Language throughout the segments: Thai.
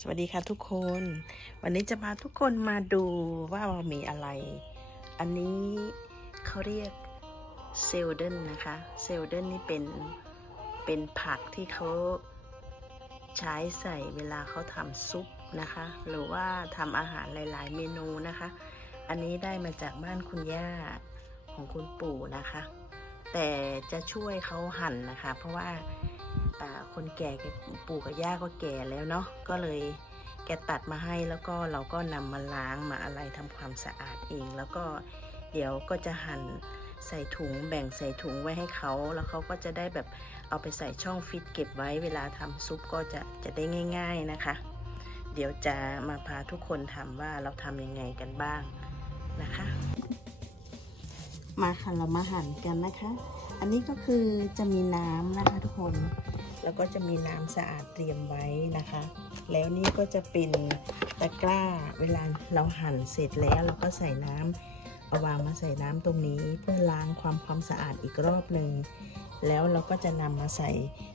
สวัสดีค่ะทุกคน วันนี้จะพาทุกคนมาดูว่าเรามีอะไร อันนี้เขาเรียกเซลเดนนะคะเซลเดนนี่เป็นเป็นผักที่เขาใช้ใส่เวลาเขาทำซุปนะคะ หรือว่าทำอาหารหลายๆ เมนูนะคะ อันนี้ได้มาจากบ้านคุณย่าของคุณปู่นะคะ แต่จะช่วยเขาหั่นนะคะ เพราะว่าอ่า คนแก่แกปู่กับย่าก็แก่แล้วเนาะก็เลยแกตัดมาให้แล้วก็เราก็นำมาล้างมาอะไรทำความสะอาดเอง แล้วก็เดี๋ยวก็จะหั่นใส่ถุงแบ่งใส่ถุงไว้ให้เขา แล้วเขาก็จะได้แบบเอาไปใส่ช่องฟิตเก็บไว้เวลาทำซุปก็จะจะได้ง่าย ๆนะคะ เดี๋ยวจะมาพาทุกคนทำว่าเราทำยังไงกันบ้างนะคะ มาค่ะเรามาหั่นกันนะคะ อันนี้ก็คือจะมีน้ำนะคะทุกคน แล้วก็จะมีน้ำสะอาดเตรียมไว้นะคะ แล้วนี่ก็จะเป็นตะกร้าเวลาเราหั่นเสร็จแล้วเราก็ใส่น้ำเอาวางมาใส่น้ำตรงนี้เพื่อล้างความความสะอาดอีกรอบหนึ่งแล้วเราก็จะนำมาใส่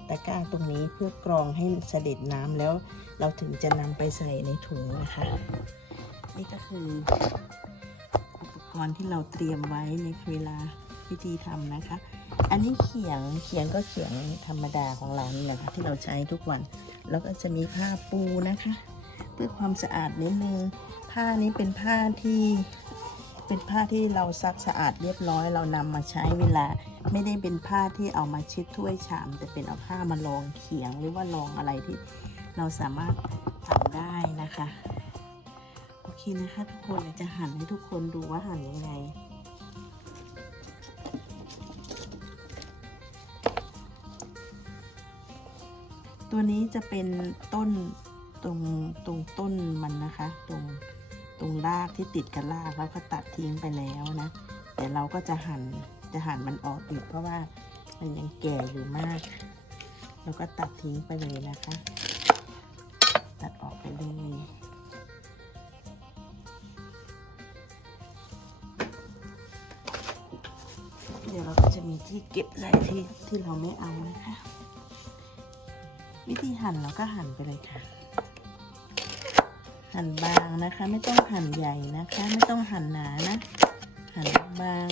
ตะกร้าตรงนี้เพื่อกรองให้เสด็จน้ำแล้ว เราถึงจะนำไปใส่ในถุงนะคะ นี่ก็คือ กรณ์ที่เราเตรียมไว้ในเวลาพิธีทำนะคะ อันนี้เขียงเขียงก็เขียงธรรมดาของเรานี่แหละค่ะที่เราใช้ทุกวัน แล้วก็จะมีผ้าปูนะคะ เพื่อความสะอาดนิดนึงผ้านี้เป็นผ้าที่เป็นผ้าที่เราซักสะอาดเรียบร้อย เรานำมาใช้เวลา ไม่ได้เป็นผ้าที่เอามาช็ดถ้วยชาม แต่เป็นเอาผ้ามาลองเขียงหรือว่าลองอะไรที่เราสามารถทำได้นะคะ เคนะคะทุกคนเดี๋ยวจะหั่นให้ทุกคนดูว่าหั่นยังไง ตัวนี้จะเป็นต้นตรงตรงต้นมันนะคะ ตรงตรงรากที่ติดกับรากแล้วก็ตัดทิ้งไปแล้วนะเดี๋ยวเราก็จะหั่นจะหั่นมันออกอีกเพราะว่ามันยังแก่อยู่มาก แล้วก็ตัดทิ้งไปเลยนะคะ ตัดออกไปเลย เดี๋ยวเราก็จะมีที่เก็บใส่ที่ที่เราไม่เอานะคะ วิธีหั่นเราก็หั่นไปเลยค่ะ หั่นบางนะคะ ไม่ต้องหั่นใหญ่นะคะ ไม่ต้องหั่นหนานะ หั่นบาง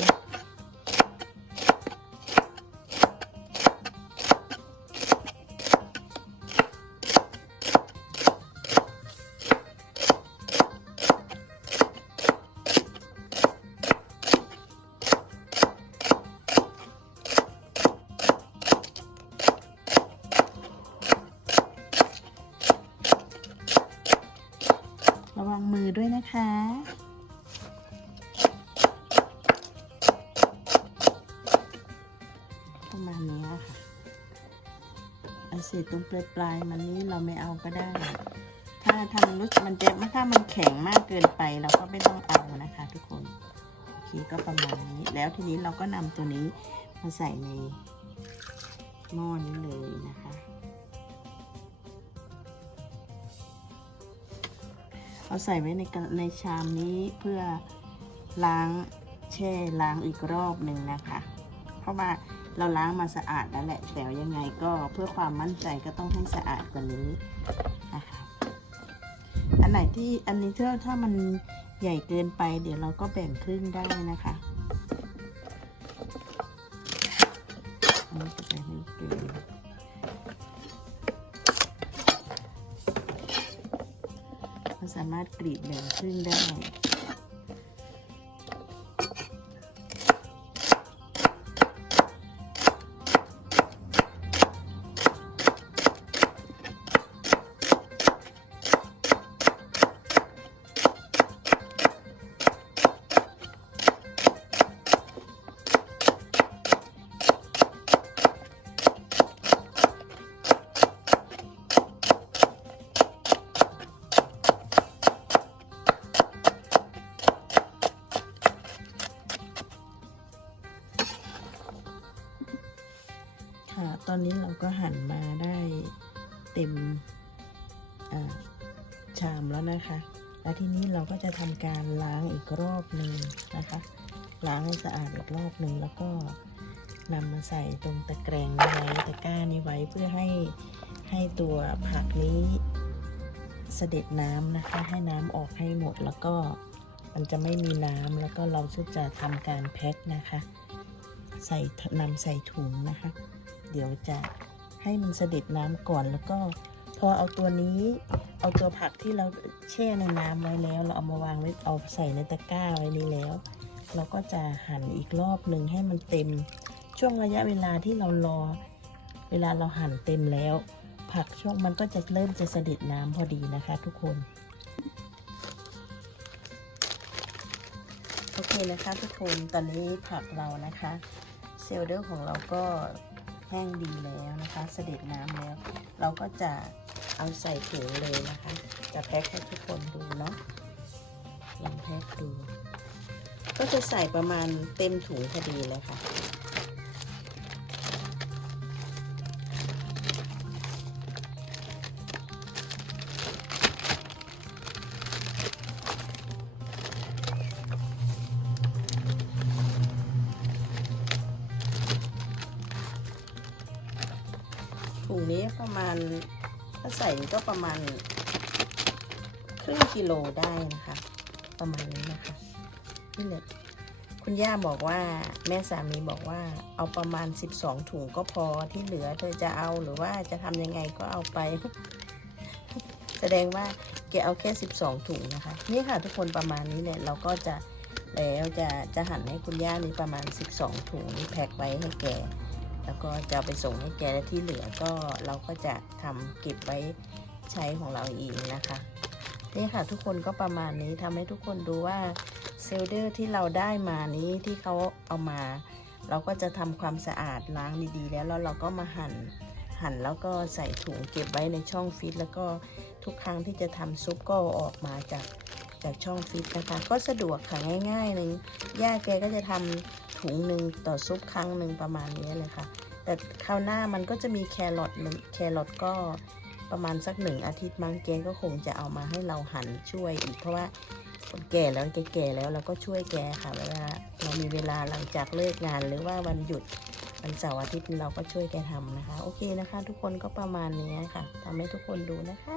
นะคะ ประมาณนี้ค่ะไอเศษตรงปลายปลายๆมันนี้เราไม่เอาก็ได้ ถ้าทำรู้สึกมันเจะถ้ามันแข็งมากเกินไปเราก็ไม่ต้องเอานะคะทุกคน โอเคก็ประมาณนี้ แล้วทีนี้เราก็นำตัวนี้มาใส่ในหม้อนี้เลยนะคะ เอาใส่ไว้ในในชามนี้เพื่อล้างแช่ล้างอีกรอบหนึ่งนะคะ เพราะว่าเราล้างมาสะอาดแล้วแหละ แต่ยังไงก็เพื่อความมั่นใจก็ต้องให้สะอาดกว่านี้นะคะ อันไหนที่อันนี้ถ้าถ้ามันใหญ่เกินไป เดี๋ยวเราก็แบ่งครึ่งได้นะคะ ก็สามารถกรีดแบ่งครึ่งได้ ก็หั่นมาได้เต็มชามแล้วนะคะ และทีนี้เราก็จะทำการล้างอีกรอบหนึ่งนะคะ ล้างให้สะอาดอีกรอบหนึ่งแล้วก็นำมาใส่ตรงตะแกรงนี้ไว้ตะกร้านี้ไว้เพื่อให้ให้ตัวผักนี้เสด็จน้ำนะคะ ให้น้ำออกให้หมดแล้วก็มันจะไม่มีน้ำแล้วก็เราจะทำการแพ็คนะคะ ใส่นำใส่ถุงนะคะ เดี๋ยวจะ ให้มันเสด็จน้ำก่อนแล้วก็พอเอาตัวนี้ เอาตัวผักที่เราแช่ในน้ำไว้แล้ว เราเอามาวางไว้เอาใส่ในตะกร้าไว้นี้แล้ว เราก็จะหั่นอีกรอบหนึ่งให้มันเต็ม ช่วงระยะเวลาที่เรารอ เวลาเราหั่นเต็มแล้ว ผักช่วงมันก็จะเริ่มจะเสด็จน้ำพอดีนะคะ ทุกคนโอเคนะคะทุกคนตอนนี้ผักเรานะคะเซลเดอร์ของเราก็ แห้งดีแล้วนะคะ เสด็จน้ำแล้ว เราก็จะเอาใส่ถุงเลยนะคะ จะแพ็คให้ทุกคนดูเนาะลองแพ็คดู ก็จะใส่ประมาณเต็มถุงพอดีเลยค่ะ ถุงนี้ประมาณถ้าใส่ก็ประมาณครึ่งกิโลได้นะคะ ประมาณนี้นะคะนี่เลยคุณย่าบอกว่าแม่สามีบอกว่าเอาประมาณ 12 ถุงก็พอที่เหลือเธอจะเอาหรือว่าจะทำยังไงก็เอาไป แสดงว่าแกเอาแค่ 12 ถุงนะคะ นี่ค่ะทุกคนประมาณนี้เนี่ยเราก็จะแล้วจะจะหั่นให้คุณย่านี่ประมาณ 12 ถุงนี่แพ็คไว้ให้แก แล้วก็จะไปส่งให้แกและที่เหลือก็เราก็จะทำเก็บไว้ใช้ของเราเองนะคะนี่ค่ะทุกคนก็ประมาณนี้ทำให้ทุกคนดูว่าเซลเดอร์ที่เราได้มานี้ที่เขาเอามา เราก็จะทำความสะอาดล้างดีๆ แล้วแล้วเราก็มาหั่นหั่นแล้วก็ใส่ถุงเก็บไว้ในช่องฟิตแล้วก็ทุกครั้งที่จะทำซุปก็ออกมาจากจากช่องฟิตนะคะ ก็สะดวกค่ะง่ายๆหนึ่งย่าแกก็จะทำ ถุงหนึ่งต่อซุปครั้งหนึ่งประมาณนี้เลยค่ะ แต่คราวหน้ามันก็จะมีแครอทแครอทก็ประมาณสักหนึ่งอาทิตย์มั้งแกก็คงจะเอามาให้เราหั่นช่วยอีกเพราะว่าคนแก่แล้วแกแก่แล้วเราก็ช่วยแกค่ะเวลาเรามีเวลาหลังจากเลิกงานหรือว่าวันหยุดวันเสาร์อาทิตย์เราก็ช่วยแกทำนะคะ โอเคนะคะ ทุกคนก็ประมาณนี้ค่ะทำให้ทุกคนดูนะคะ